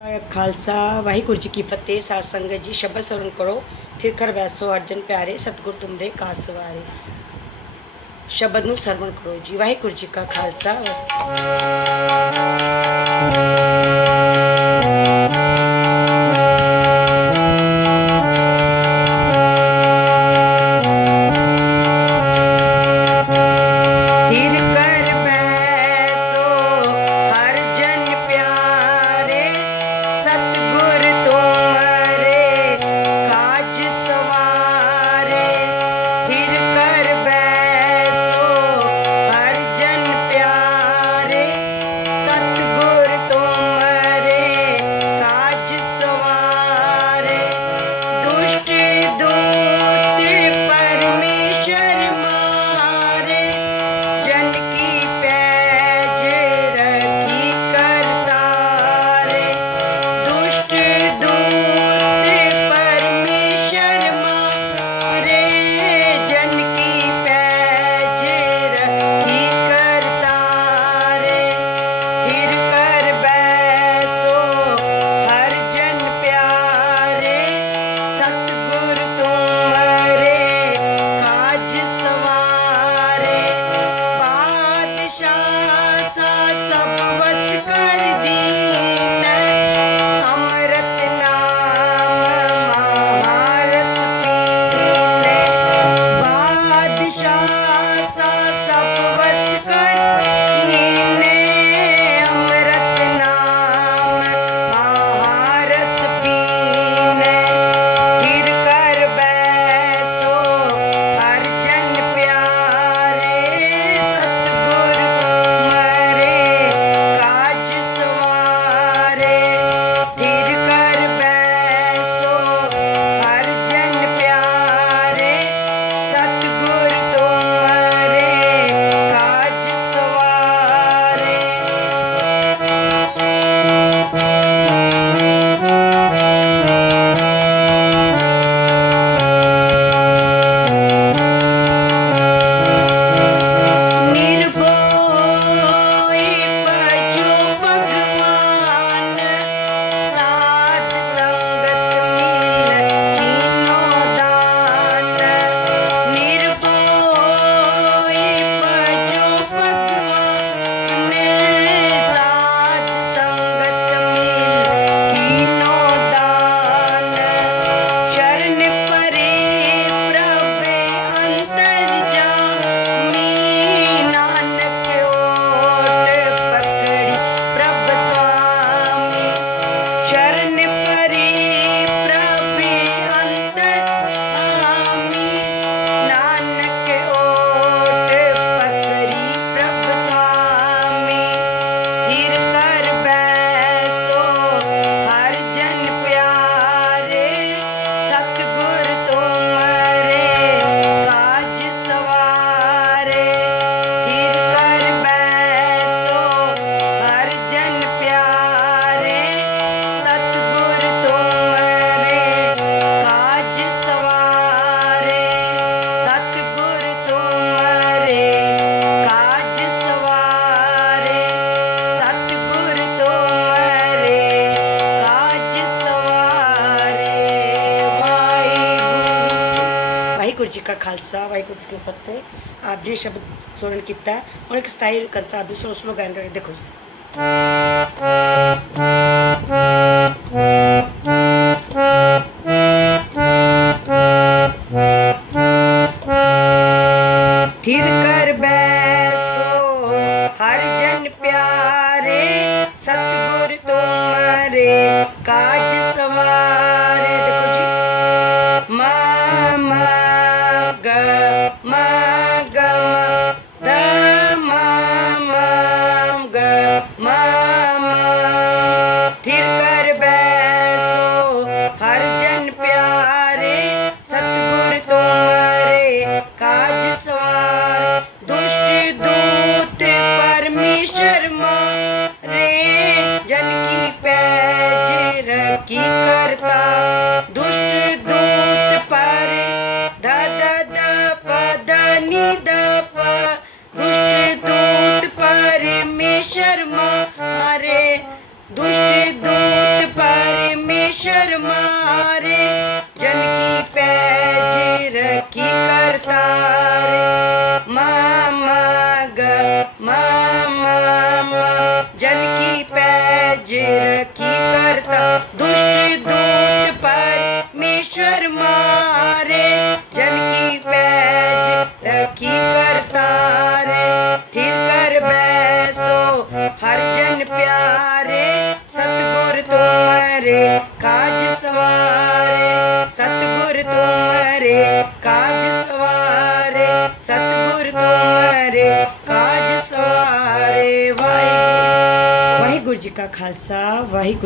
ਖਾਲਸਾ, ਵਾਹਿਗੁਰੂ ਜੀ ਕੀ ਫਤਿਹ, ਸਾਧ ਸੰਗਤ ਜੀ, ਸ਼ਬਦ ਸਰਵਣ ਕਰੋ। ਫਿਰ ਕਰ ਵੈਸੋ ਅਰਜਨ ਪਿਆਰੇ, ਸਤਗੁਰ ਤੁਮਰੇ ਕਾਸਵਾਰੇ ਸ਼ਬਦ ਨੂੰ ਸਰਵਣ ਕਰੋ ਜੀ, ਵਾਹਿਗੁਰੂ ਜੀ ਕਾ ਖਾਲਸਾ। वाहगुरू जी का खालसा, वाहगुरू जी की फतेह। आप जी शब्द सुरन किया और एक स्थायी कंत्रा भी सोच लो गांड देखो। जी थिर कर प्यारे मारे जन की पैज रखी करता रे मामा ग मामा जन की पैज रखी तुम्हारे काज सवारे सतगुर तुम्हारे काज सवारे वाहिगुरु वाहिगुरु जी का खालसा वाहिगुरु।